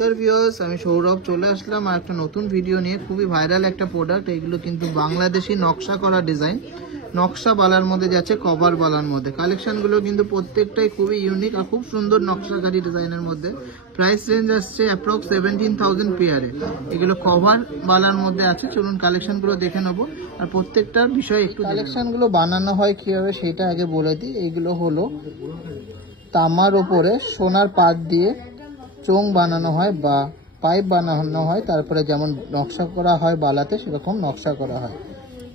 নমস্কার ভিউয়ার্স, আমি সৌরভ চলে আসলাম আর একটা নতুন ভিডিও নিয়ে। খুবই ভাইরাল একটা প্রোডাক্ট। এগুলো কিন্তু বাংলাদেশি নকশা করা ডিজাইন, নকশা বালার মধ্যে যাচ্ছে, কভার বালার মধ্যে। কালেকশনগুলো কিন্তু প্রত্যেকটাই খুবই ইউনিক আর খুব সুন্দর নকশাকারী ডিজাইনের মধ্যে। প্রাইস রেঞ্জ আসছে অ্যাপ্রক্স 17,000 পেয়ারে। এগুলো কভার বালার মধ্যে আছে। চলুন কালেকশনগুলো দেখে নেবো আর প্রত্যেকটার বিষয়ে একটু। কালেকশনগুলো বানানো হয় কীভাবে সেটা আগে বলে দিই। এগুলো হলো তামার ওপরে সোনার পাত দিয়ে চোং বানানো হয় বা পাইপ বানানো হয়, তারপরে যেমন নকশা করা হয় বালাতে সেরকম নকশা করা হয়।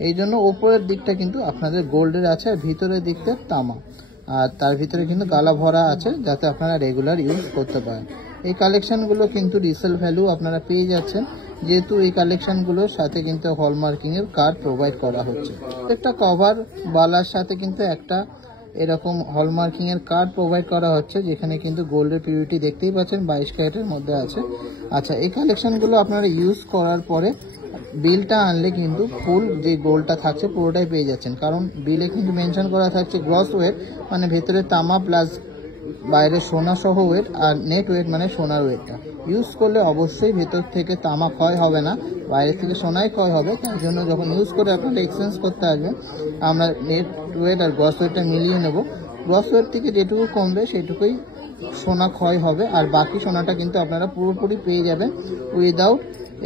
এই জন্য ওপরের দিকটা কিন্তু আপনাদের গোল্ডের আছে আর ভিতরের দিকটা তামা, আর তার ভিতরে কিন্তু গালা ভরা আছে যাতে আপনারা রেগুলার ইউজ করতে পারেন। এই কালেকশনগুলো কিন্তু রিসেল ভ্যালু আপনারা পেয়ে যাচ্ছেন, যেহেতু এই কালেকশনগুলোর সাথে কিন্তু হলমার্কিংয়ের কার্ড প্রোভাইড করা হচ্ছে। একটা কভার বালার সাথে কিন্তু একটা এরকম হলমার্কিং এর কার্ড প্রোভাইড করা হচ্ছে, যেখানে কিন্তু গোল্ডের পিউরিটি দেখতেই পাচ্ছেন 22 ক্যারেটের মধ্যে আছে। আচ্ছা, এই কালেকশনগুলো আপনারা ইউজ করার পরে বিলটা আনলে কিন্তু ফুল যে গোল্ডটা থাকছে পুরোটাই পেয়ে যাচ্ছেন, কারণ বিলে কিন্তু মেনশন করা থাকছে গ্রস ওয়েট মানে ভেতরে তামা প্লাস বাইরে সোনা সহ ওয়েট, আর নেট ওয়েট মানে সোনার ওয়েটটা। ইউজ করলে অবশ্যই ভেতর থেকে তামা ক্ষয় হবে না, বাইরে থেকে সোনাই ক্ষয় হবে। তাই জন্য যখন ইউজ করে আপনারা এক্সচেঞ্জ করতে আসবেন, আমরা নেট ওয়েট আর গ্রস ওয়েটটা মিলিয়ে নেব। গ্রস ওয়েট থেকে যেটুকু কমবে সেটুকুই সোনা ক্ষয় হবে, আর বাকি সোনাটা কিন্তু আপনারা পুরোপুরি পেয়ে যাবেন উইদাউট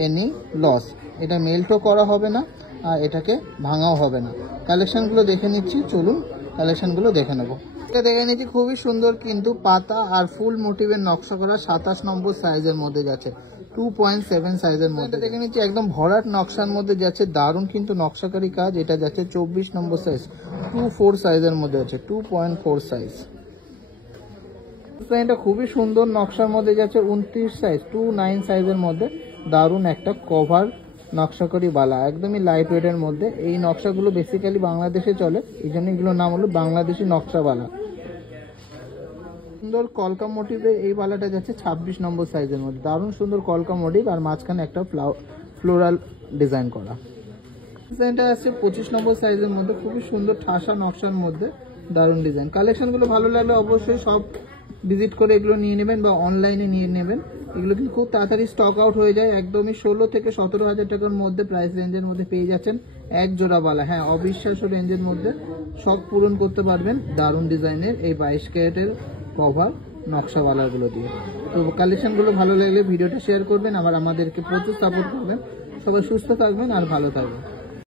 এনি লস। এটা মেল্টও করা হবে না আর এটাকে ভাঙাও হবে না। কালেকশনগুলো দেখে নিচ্ছি, চলুন কালেকশনগুলো দেখে নেব। এটা দেখে নিচ্ছি, খুবই সুন্দর কিন্তু পাতা আর ফুল মোটিভের নকশা করা 27 নম্বর সাইজের মধ্যে যাচ্ছে, 2.7 সাইজের মধ্যে দেখে নিচ্ছি। একদম ভরাট নকশার মধ্যে যাচ্ছে, দারুণ কিন্তু নকশাকারী কাজ। এটা যাচ্ছে 24 নম্বর সাইজ, 2.4 সাইজের মধ্যে আছে, 2.4 সাইজ। এটা খুবই সুন্দর নকশার মধ্যে যাচ্ছে, 29 সাইজ, 29 সাইজের মধ্যে। দারুণ একটা কভার নকশাকারী বালা, একদমই লাইট ওয়েটের মধ্যে। এই নকশাগুলো বেসিক্যালি বাংলাদেশে চলে, এই জন্য এগুলোর নাম হলো বাংলাদেশি নকশা বালা। সুন্দর কলকা মোটিভে এই বালাটা যাচ্ছে 26 নম্বর সাইজের মধ্যে, দারুণ সুন্দর কলকা মোটিভ আর মাঝখানে একটা ফ্লোরাল ডিজাইন করা। ডিজাইনটা আসছে 25 নম্বর সাইজের মধ্যে, খুবই সুন্দর ঠাসা নকশার মধ্যে, দারুণ ডিজাইন। কালেকশনগুলো ভালো লাগলে অবশ্যই সব ভিজিট করে এগুলো নিয়ে নেবেন বা অনলাইনে নিয়ে নেবেন। এগুলো কিন্তু খুব তাড়াতাড়ি স্টক আউট হয়ে যায়। একদমই 16 থেকে 17,000 টাকার মধ্যে প্রাইস রেঞ্জের মধ্যে পেয়ে যাচ্ছেন এক জোড়া বালা। হ্যাঁ, অবিশ্বাস্য রেঞ্জের মধ্যে সব পূরণ করতে পারবেন দারুণ ডিজাইনের এই 22 ক্যারেটের কভার নকশাওয়ালাগুলো দিয়ে। তো কালেকশনগুলো ভালো লাগলে ভিডিওটা শেয়ার করবেন, আবার আমাদেরকে প্রচুর সাপোর্ট করবেন। সবাই সুস্থ থাকবেন আর ভালো থাকবেন।